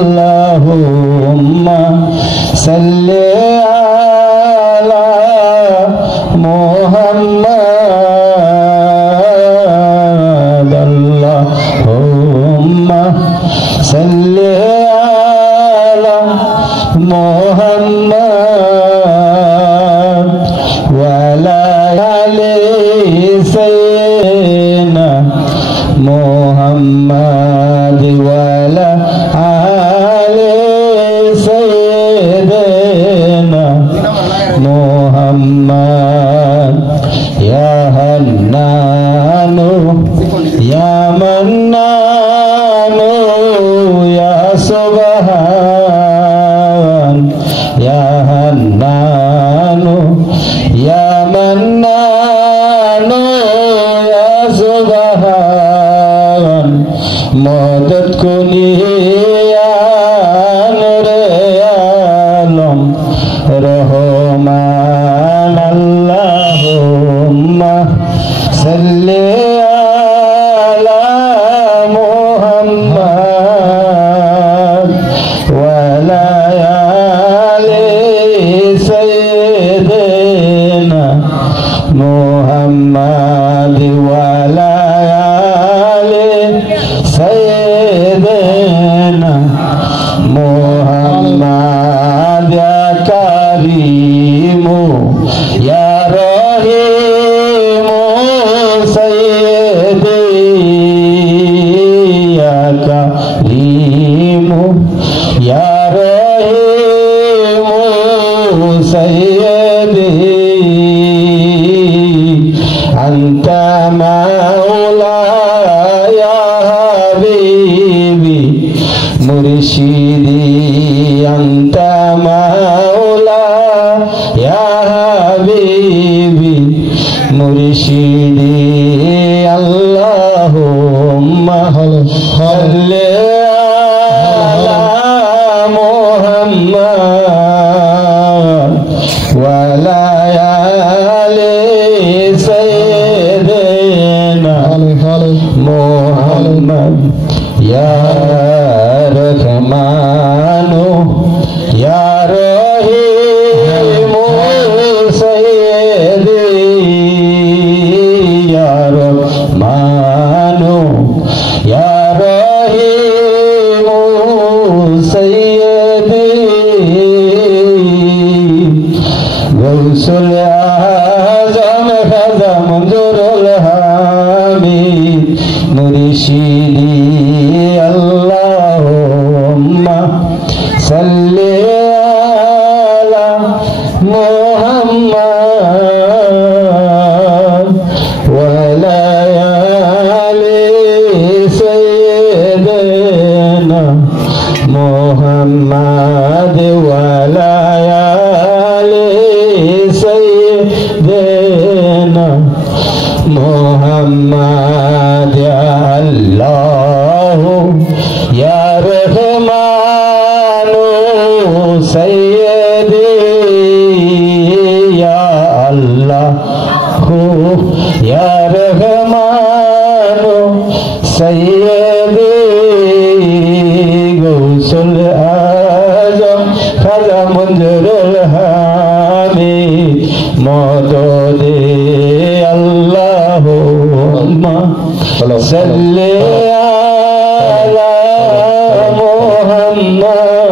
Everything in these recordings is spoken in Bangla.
अल्लाहुम्मा सल्ली अला मुहम्मद अल्लाहुम्मा सल्ली अला मुहम्मद वला आले सय्यिदना मुहम्मद वला आले सय्यिदना मुहम्मद या हन्नानु या मन्नानु या सुबहान या हन्नानु या मन्नानु या सुबहान मदद कुनी या नूरे आलम रहमान अल्लाहुम्मा सल्ली अला मुहम्मद वला आले सय्यिदना मुहम्मद वला आले सय्यिदना मुहम्मद या करीमु या रहीमु सय्यिदी या करीमु या रहीमु सय्यदी अंता मौला या हबीबी मुर्शिदी अंता मौला या हबीबी मुर्शिदी अल्लाहुम्मा सल्ली अला मुहम्मद वला आले सय्यिदना मुहम्मद या रहमानु या रहीमु सय्यिदी या रहमानु या रहीमु सय्यिदी गौसुल आज़म खाजा मंजूरुल हामिद मुर्शिदी अल्लाहुम्मा सल्ली अला मुहम्मद वला आले सय्यिदना मुहम्मद वला आले सय्यिदना मुहम्मद या अल्लाहु या रहमानु सय्यदी या अल्लाहु या रहमानु सय्यदी गौसुल आज़म खाजा मंजूरुल हामिद मददे अल्लाहुम्मा सल्ली अला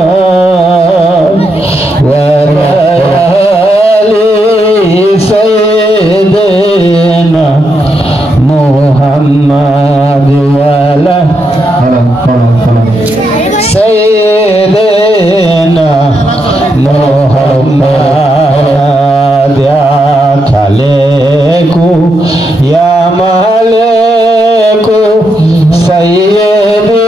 मुहम्मद वला आले सय्यिदना मुहम्मद वला सय्यिदना मुहम्मद या खालिकु या मालिकु सय्यदी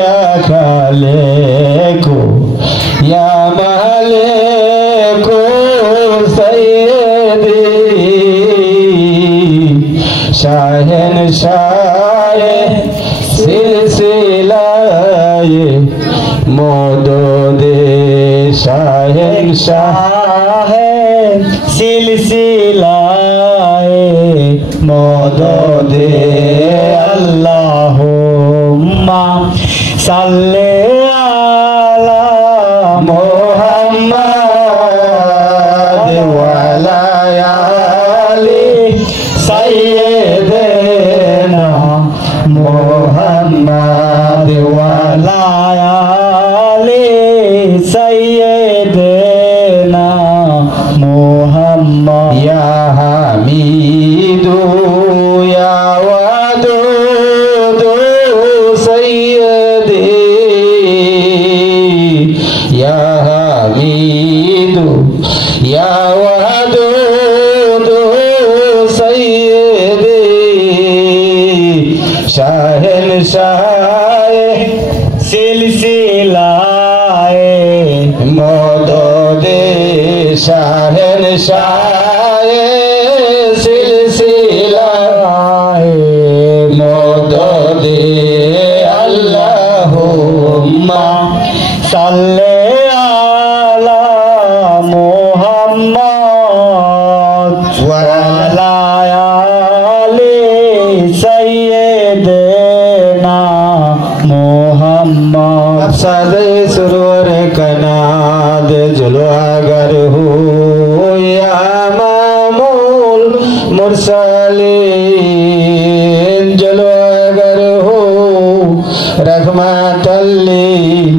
या खालिकु या मालिकु सय्यदी शहंशाह सिलसिलाए मददे शहंशाह सिलसिलाए मददे अल्लाहुम्मा সাল্লে আলা মুহাম্মাদ ওয়ালা আলি সাইয়্যিদিনা মুহাম্মাদ ওয়ালা আলি সাইয়্যিদিনা মুহাম্মাদ ইয়া হামিদু ইয়া ওয়াদুদু সাইয়্যিদি ইয়া হামিদু ইয়া ওয়াদুদু সাইয়্যিদি শাহেনশাহ সিলসিলায়ে মদদে শাহেনশাহ সিলসিলায়ে মদদে আল্লাহুম্মা সাল্লি আলা মুহাম্মাদ ওয়া আলা আলি সাইয়্যিদিনা मुहम्मद सादे सुरवर कनाद जुलवागर हो या मामूल मुरसलीन जुलवागर हो रहमतल लिल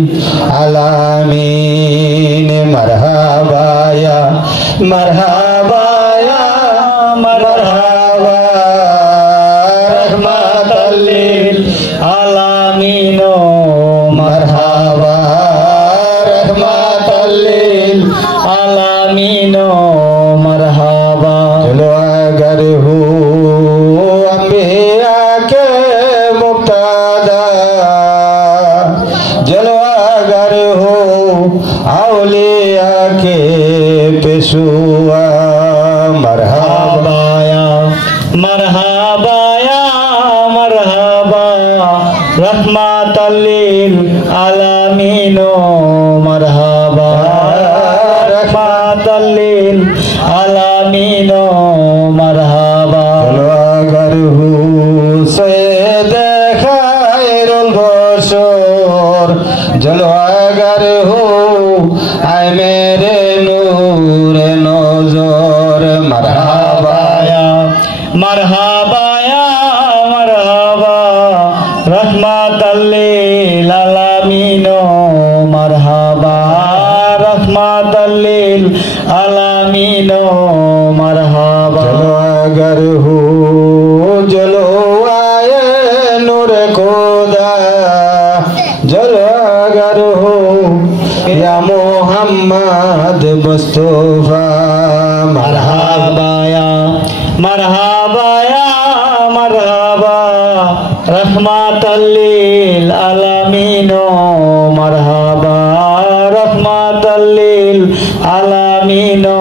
आलामीन मरहबा या मरहबा या मरहबा रहमतल लिल आलामीनो मरहबा रहमतल लिल आलामीनो मरहबा चलो अगर हो अंबिया के मुक्तादा चलो अगर हो औलिया के पेशुआ मरहबा या मरहबा या मरहबा रहमतल लिल आलामीनो मरहबा रहमतल लिल आलामीनो मरहबा अगर हूँ सैयद खैरुल बशर जलो अगर हूँ आए मेरे नूर नजर मरहबा या मरहबा या मरहबा रहमतल लिल आलामीनो मरहबा रहमतल लिल आलामीनो मरहबा चलो अगर हो जलो आए नूर खुदा जलो अगर हो या मोहम्मद मुस्तफा मरहबा या मरहबा या मरहबा रहमतल लिल आलामीनो मरहबा रहमतल लिल आलामीनो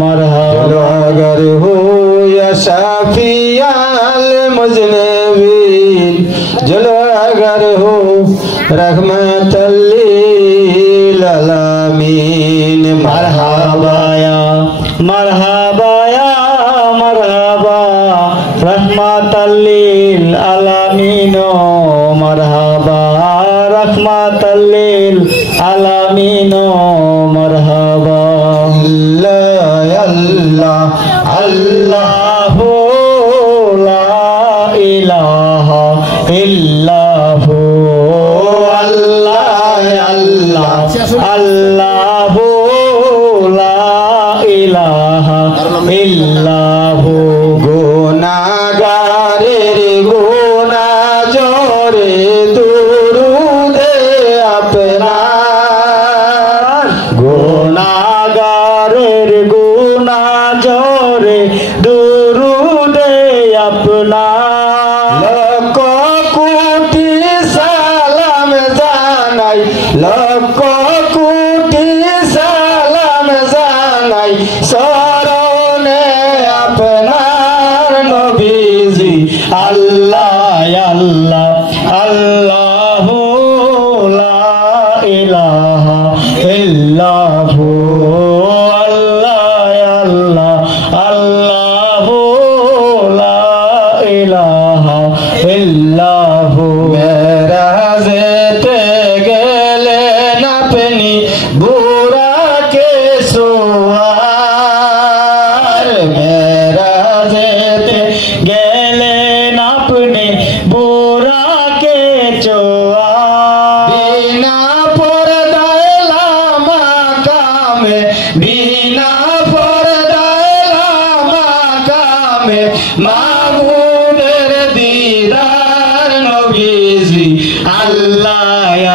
मरहबा अगर हो या शाफियाल मुज़निबीन जलो अगर हो रहमतल लिल आलामीन मरहबा या मरहबा या मरहबा रहमतल लिल आलामीनो मरहबा रहमतल लिल आलामीनो मरहबा अल्लाह अल्लाह ला इलाहा इल्लाहु अल्लाह अल्लाह अल्लाह ला इलाहा इल्लाहु गुनाहगारेर गुनाह जोरे दुरूदे আপনার गुनाहगारेर गुनाह जोरे दुरूदे আপনার লক্ষ কোটি সালাম জানাই লক্ষ কোটি সালাম জানাই শরণে আপনার নবীজি আল্লাহ আল্লাহ আল্লাহু লা ইলাহা ইল্লাহু আল্লাহ আল্লাহ আল্লাহু লা ইলাহা ইল্লাহু মেরাজেতে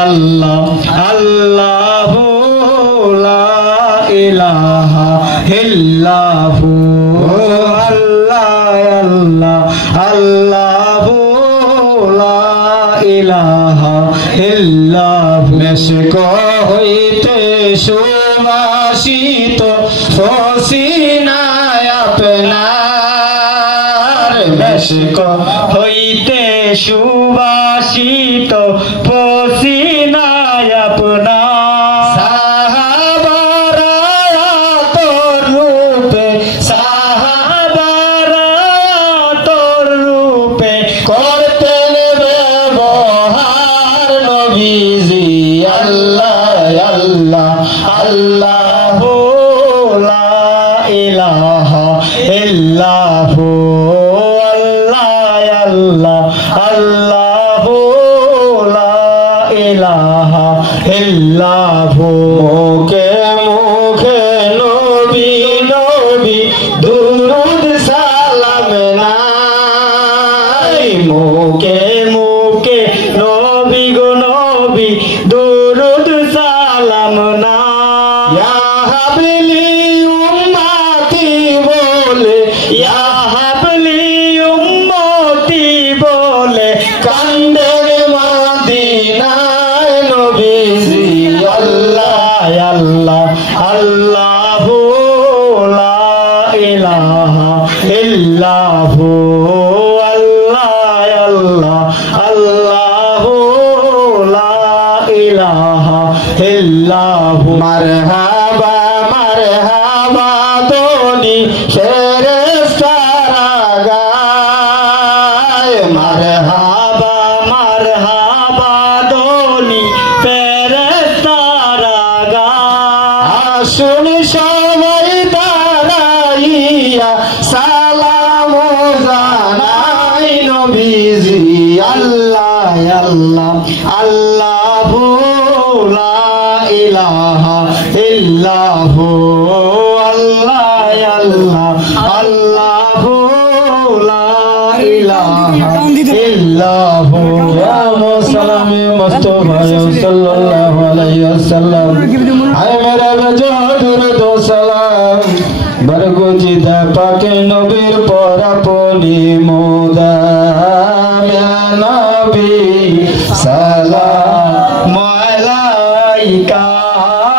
আল্লাহ আল্লাহু লা ইলাহা ইল্লাহু আল্লাহ আল্লাহ আল্লাহু লা ইলাহা ইল্লাহু মেশক হইতে সুবাসিত ফসিনায় আপনার মেশক হইতে সুবাসিত ফসিনায় আপনার সাহাবারা তোর রূপে সাহাবারা তোর রূপে করতেন ব্যবহার নবীজি আল্লাহ আল্লাহ আল্লাহু লা ইলাহা ইল্লাহু আল্লাহ আল্লাহ আল্লাহু লা ইলাহা ইল্লাহু মুখে মুখে নবী নবী দুরূদ সালাম নাই মুখে মুখে নবী গো নবী দুরূদ সালাম না ইয়া হাবলি উম্মতি বলে ইয়া হাবলি উম্মতি বলে কান্দের মদিনায় নবীজি আল্লাহ আল্লাহ আল্লাহু লা ইলাহা ইল্লাহু আল্লাহ আল্লাহ আল্লাহু লা ইলাহা ইল্লাহু মারহাবা মারহাবা দোনি ফেরেশতারা গায় মারহাবা মারহাবা দোনি ফেরেশতারা গায় আসুন সবাই দাঁড়াইয়া সালাম জানাই নবীজি আল্লাহ আল্লাহ আল্লাহু লা ইলাহা ইল্লাহু আল্লাহ আল্লাহ আল্লাহু লা ইলাহা ইল্লাহু ইয়া মুসাল্লামি মুস্তাফা সাল্লাল্লাহু আলাইহি ওয়াসাল্লাম আয় মেরা বজুদ সালাম বরগুজিদা পাকে নবীর পর আপনি মুদাম ইয়া নবী সালাম আলাইকা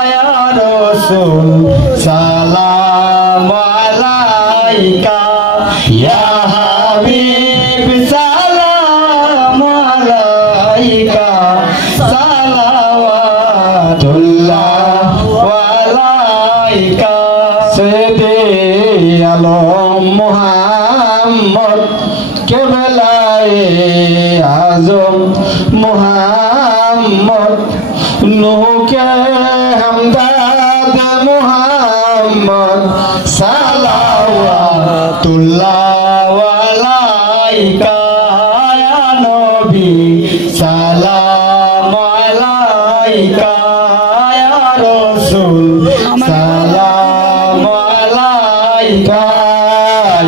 ইয়া রাসূল সালাম আলাইকা ইয়া হাবিব সালাম আলাইকা সালাওয়াতুল্লাহ আলাইকা সাইয়্যিদে আলম মুহাম্মদ কেবলায়ে আজম মুহাম্মদ নূহকে হামদাদ মুহাম্মদ সালাওয়াতুল্লাহ আলাইকা ইয়া নবী সালাম আলাইকা ইয়া রাসূল সালাম আলাইকা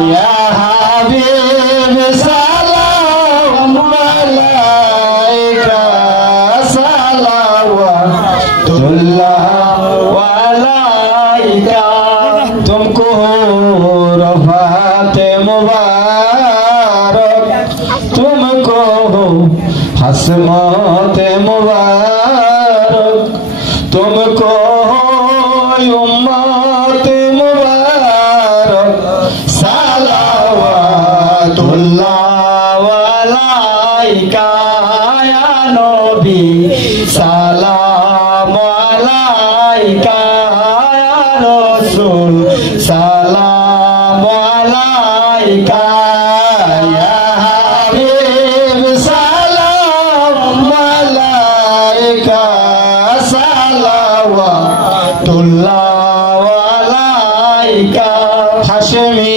ইয়া হাবিব সালাম আলাইকা সালাওয়াতুল্লাহ আলাইকা तुमको रफ़ाते मुबारक तुमको हसमते मुबारक तुमको उम्मत मुबारक सलावतुल्लाह अलैका या नबी सलाम अलैका या रसूल सलाम अलैका या हबीब सलाम अलैका सलावतुल्लाह अलैका हाशमी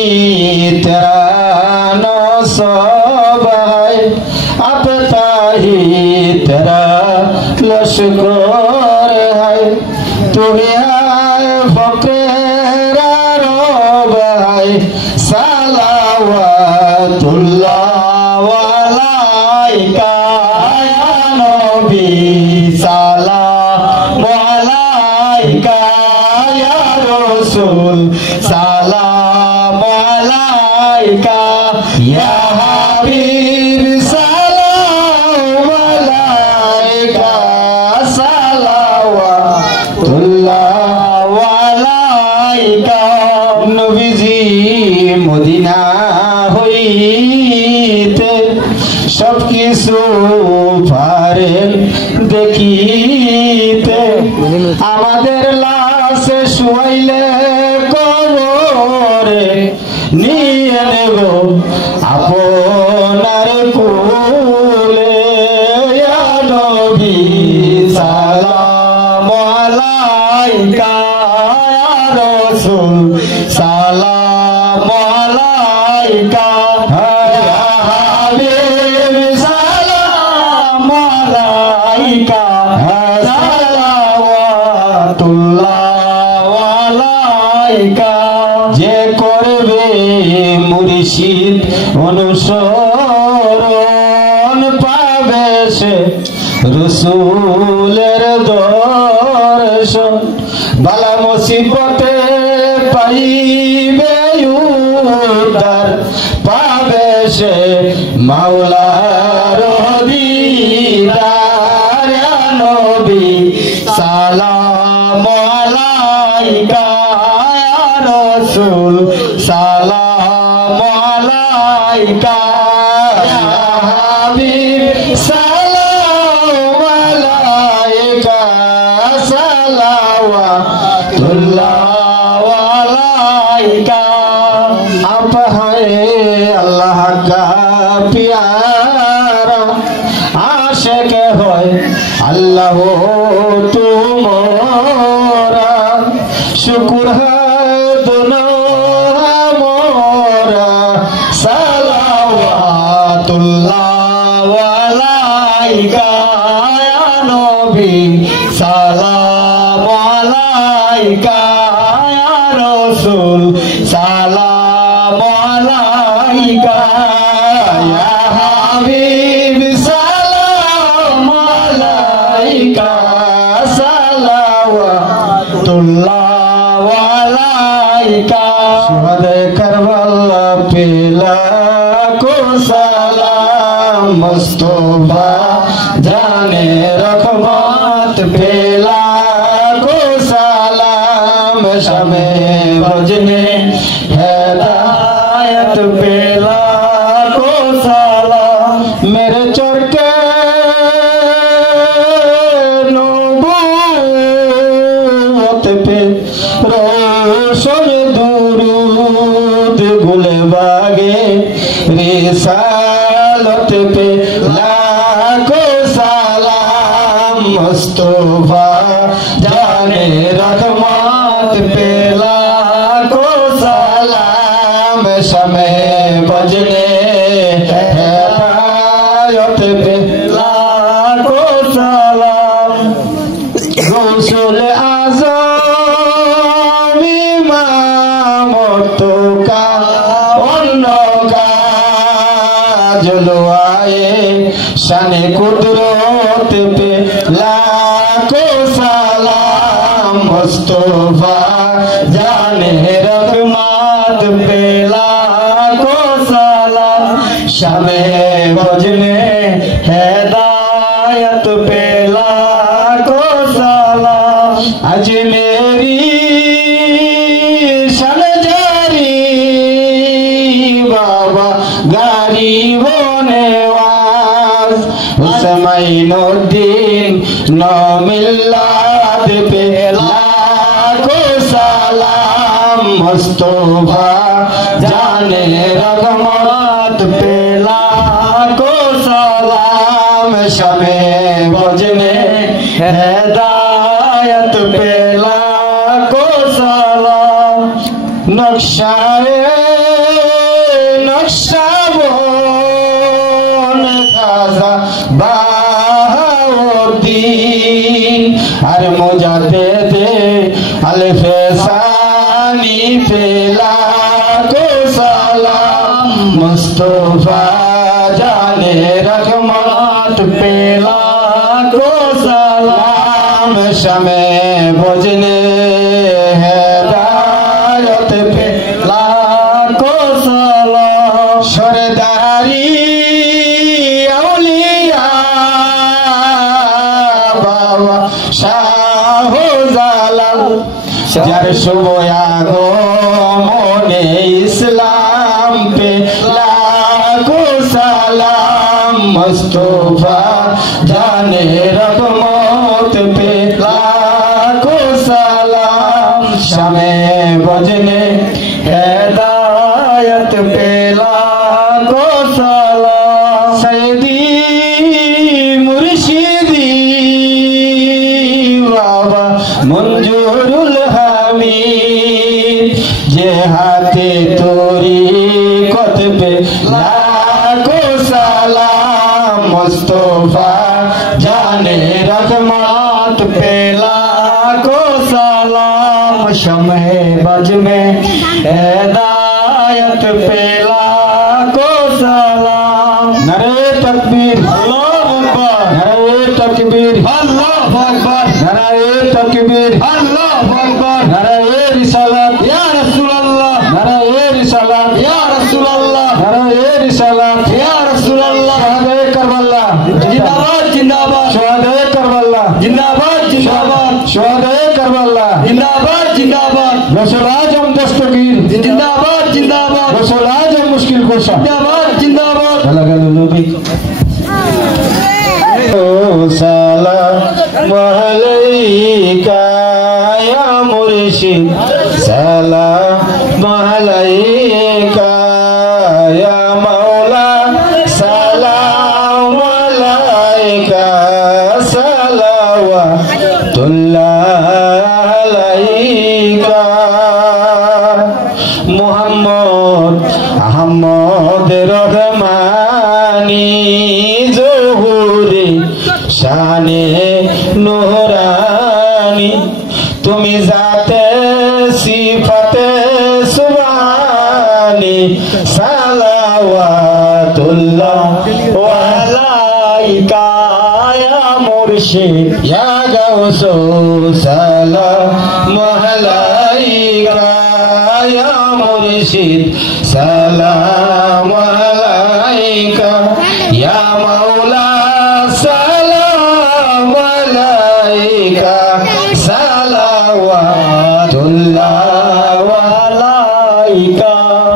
तेरा नसब है अब ताही तेरा लश्कर है तू ही फकीरा रब है सलावतुल्लाह अलैका या नबी সালাম আলাইকা ইয়া রাসূল সালাম আলাইকা ইয়া হাবিব সালাম আলাইকা সালাওয়াতুল্লাহ আলাইকা নবীজি মদিনা হইতে সব কিছু পারেন দেখিতে আমাদের লাশে শুয়াইলে কবরে নিয়ে নেব আপনার কোলে ইয়া নবী সালাম আলাইকা ইয়া রাসূল সালাম আলাইকা ইয়া হাবিব সালাম আলাইকা সালাওয়াতুল্লাহ আলাইকা যে করবে মুর্শিদ অনুসরণ পাবে সে রসুলের দর্শন বালা মুসিবতে পাইবে উদ্ধার পাবে সে মাওলার দিদার ইয়া নবী সালাম আলাইকা ইয়া রাসূল সালাম আলাইকা ইয়া হাবিব সালাম আলাইকা সালাওয়াতুল্লাহ আলাইকা आप है अल्लाह का प्यारा आशिक है अल्लाह तुम्हारा शुक्र है दोनों हमारा सलावतुल्लाह अलैका या नबी सलाम अलैका या रसूल सलाम अलैका या हबीब सलाम अलैका सलावतुल्लाह अलैका शुहदे करबला पे लाखो सलाम मुस्तफा जाने रहमत पे लाखो सलाम शमे बजने हिदायत पे लाखो सलाम मेरे चरके नबूवत पे रोशन दुरूद गुले बागे रिसालत पे लाखो सलाम मुस्तफा जाने रहमत पे लाखो सलाम शमे बजने हिदायत पे लाखो सलाम रसूल आज़म इमाम तो का उनका जलवाए शान कुदरत पे लाखो सलाम मुस्तफा जाने रहमत पे लाखो सलाम शमे बजने हिदायत पे लाखो सलाम आज मेरी शन जारी बाबा गरीबों नेवाज हुसैनुद्दीन नौ मिलाद पे लाखो सलाम मुस्तफा जाने रहमत पे लाखो सलाम शमे बजने हिदायत पे लाखो सलाम नक्शाए नक्शा बोन खाजा बाहुद्दीन हर मुजाते थे अल्फसानी पे लाखो सलाम मुस्तफा जाने रहमत पे लाखो को सलाम शमे बुझने हिदायत पे लाखों सलाम सरदारी औलिया बाबा शाहजालाल जार शुभ आगमने इस्लाम पे लाखों सलाम मुस्तफा जाने रहमत पे लाखों सलाम शमे बजने हिदायत पे लाखों सलाम सैयदी मुर्शिदी बाबा मंजूरुल हमीद जे हाथे तोरी कतबे लाखों सलाम मुस्तफा जाने रहमत पे लाखों सलाम शमे बज में हिदायत पे लाखों सलाम नरे तकबीर अल्लाहु अकबर नरे तकबीर अल्लाहु अकबर नरे तकबीर अल्लाहु अकबर नरे रिसालत या रसूल अल्लाह नरे रिसालत या रसूल अल्लाह नरे रिसालत या रसूल अल्लाह शहादे करबला जिंदाबाद जिंदाबाद शहादे करबला जिंदाबाद जिंदाबाद शहादे करबला जिंदाबाद जिंदाबाद रसूल आजम दस्तगीर जिंदाबाद जिंदाबाद रसूल आजम मुश्किल कुशा जिंदाबाद जिंदाबाद लगा लो भी सलाम अलैका या मुर्शिद सलाम अलैका या मौला सलाम अलैका सलावतुल्लाह अलैका मुहम्मद अहमद रहमानी जोहुरी शाने नूरानी तुमी जाते सिफते सुबानी सलावतुल्लाह अलैका या मुर्शिद या गौसो सलाम अलैका या मुर्शिद सलाम अलैका या मौला सलाम अलैका सलावतुल्लाह अलैका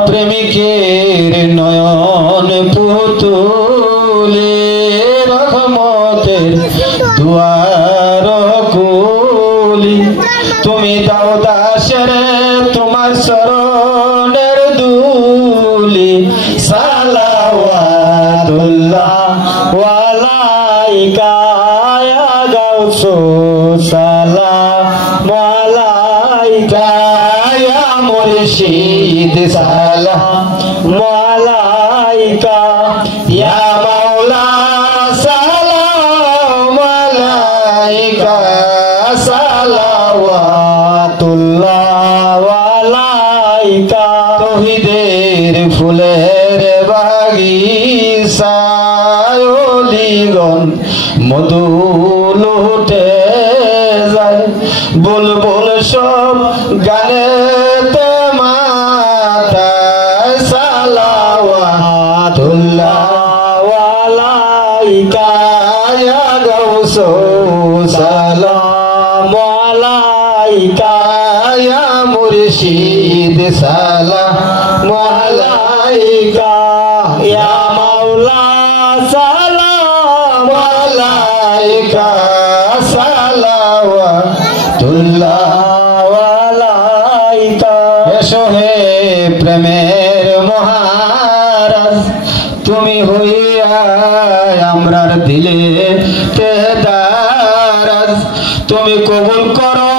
प्रेमिकेर नयन पुतुले रहमतेर दुआर कुली तुमी दाও দাসের তোমার শরণের দুলি সালাওয়াতুল্লাহ আলাইকা ইয়া গাউসু সালাম আলাইকা ইয়া মুর্শিদ সালাম আলাইকা ইয়া মাওলা সালাম আলাইকা সালাওয়াতুল্লাহ আলাইকা তৌহিদের ফুলের বাগিচায় ওলিগণ মধু লুটে যায় বুলবুল সব গানেতে মাতায় সালাওয়াতুল্লাহ আলাইকা ইয়া গাউসু সালাম আলাইকা ইয়া মুর্শিদ সালাম আলাইকা ইয়া মাওলা সালাম আলাইকা সালাওয়াতুল্লাহ আলাইকা এসো হে প্রেমের মহারাজ তুমি হইয়া আমরার দিলে তেদারাজ তুমি কবুল করো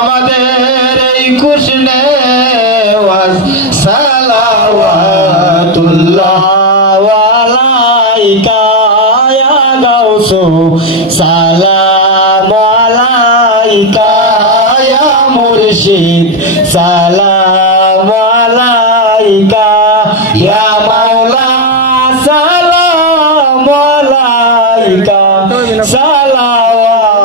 আমাদের এই কুশনে ওয়াজ সালাওয়াতুল্লাহ আলাইকা ইয়া গাউসু সালাম আলাইকা ইয়া মুর্শিদ সালাম আলাইকা ইয়া মাওলা সালাম আলাইকা সালাম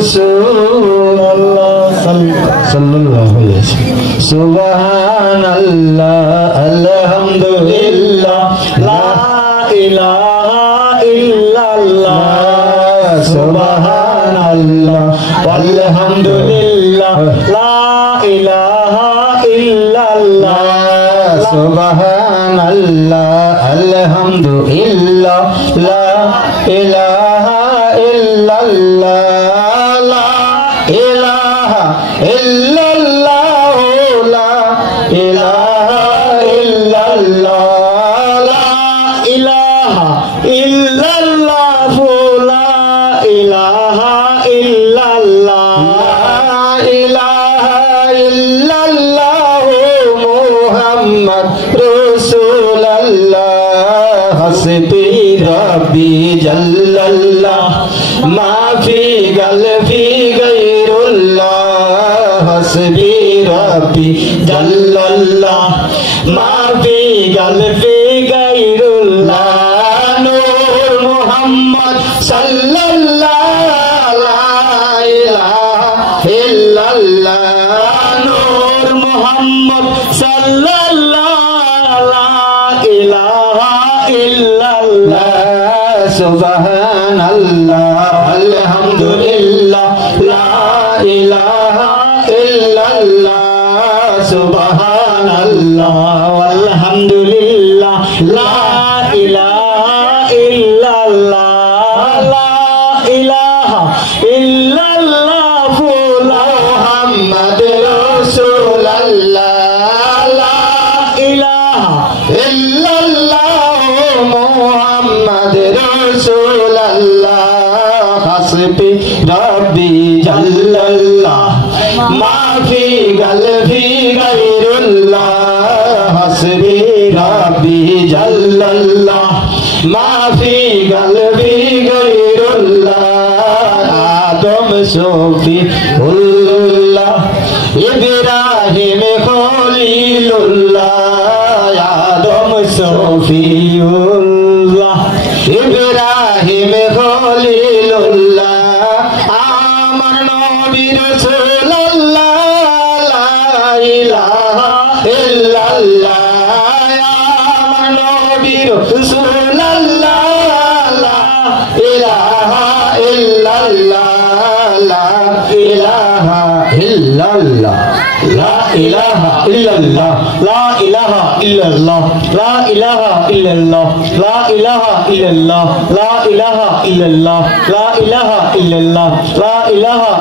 রাসূলুল্লাহ সাল্লাল্লাহু আলাইহি ওয়াসাল্লাম সুবহানাল্লাহ আলহামদুলিল্লাহ লা ইলাহা ইল্লাল্লাহ সুবহানাল্লাহ আলহামদুলিল্লাহ লা ইলাহা ইল্লাল্লাহ সুবহানাল্লাহ আলহামদুলিল্লাহ লা ইলাহা ইল্লাল্লাহ লা ইলাহা ইল্লাল্লাহ লা ইলাহা ইল্লাল্লাহ লা ইলাহা ইল্লাল্লাহ লা ইলাহা ইল্লাল্লাহ লা ইলাহা ইল্লাল্লাহ মুহাম্মদ রাসূলুল্লাহ হাসবি রাব্বি জাল্লাল্লাহ মা ফি কলবি গায়রুল্লাহ হাসবি রাব্বি জাল্লাল্লাহ মা ফি কলবি গায়রুল্লাহ নূর মুহাম্মদ সাল্লাল্লাহ লা ইলাহা ইল্লাল্লাহ নূর মুহাম্মদ সাল্লাল্লাহ লা ইলাহা ইল্লাল্লাহ সুবহানাল্লাহ আলহামদুলিল্লাহ লা ইলাহা ইল্লাল্লাহ সুবহানাল্লাহ আলহামদুলিল্লাহ লা ইলাহা ইল্লাল্লাহ লা ইলাহা ইল্লাল্লাহ মুহাম্মাদুর রাসূলুল্লাহ লা ইলাহা ইল্লাল্লাহ মুহাম্মাদুর রাসূলুল্লাহ হাসবি রাব্বি জাল্লাল্লাহ মা ফি কলবি গায়রুল্লাহ হাসবি রাব্বি জাল্লাল্লাহ মা ফি কলবি গায়রুল্লাহ আদম শফিউল্লাহ ইব্রাহিম খলিলুল্লাহ আদম শফিউল্লাহ ইব্রাহিম খলিলুল্লাহ আমার নবী রাসূলুল্লাহ লা ইলাহা ইল্লাল্লাহ আমার নবী রাসূলুল্লাহ লা ইলাহা ইল্লাল্লাহ লা ইলাহা ইল্লাল্লাহ লা ইলাহা ইল্লাল্লাহ লা ইলাহা ইল্লাল্লাহ লা ইলাহা ইল্লাল্লাহ লা ইলাহা ইল্লাল্লাহ লা ইলাহা ইল্লাল্লাহ লা ইলাহা ইল্লাল্লাহ লা ইলাহা